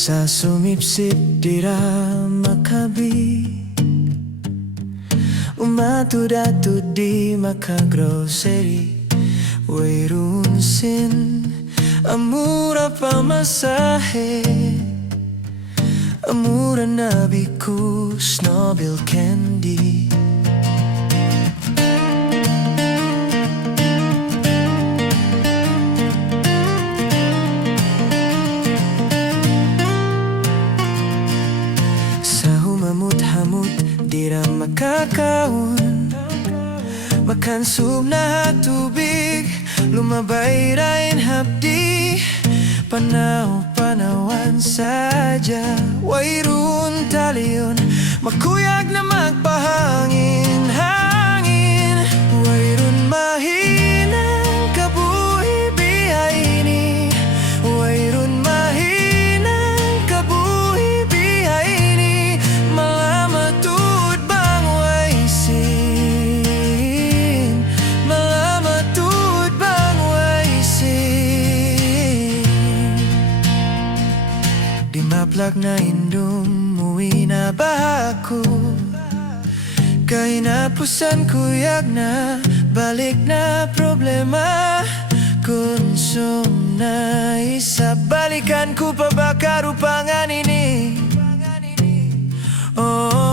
Sa sumipsip dira makabi, umatod-atod di makagrocery. Wairunsin, amura pamasahe, amura na bikus Nobel candy. Dira makakaon, makansub na tubig, lumabay rain hapdi, panaw-panawan sadya. Wairun taliyon, makuyag na magpahangin-hangin. Wairun mahinang kabuhi bihayni, wairun mahinang kabuhi bihayni. Malamat bang waisin, malamat bang waisin. Di maplak na indum, muwi na ba ako? Kay napusan kuyag na, balik na problema. Konsum na isa, balikan ko pa ba karupangan ini? Oh,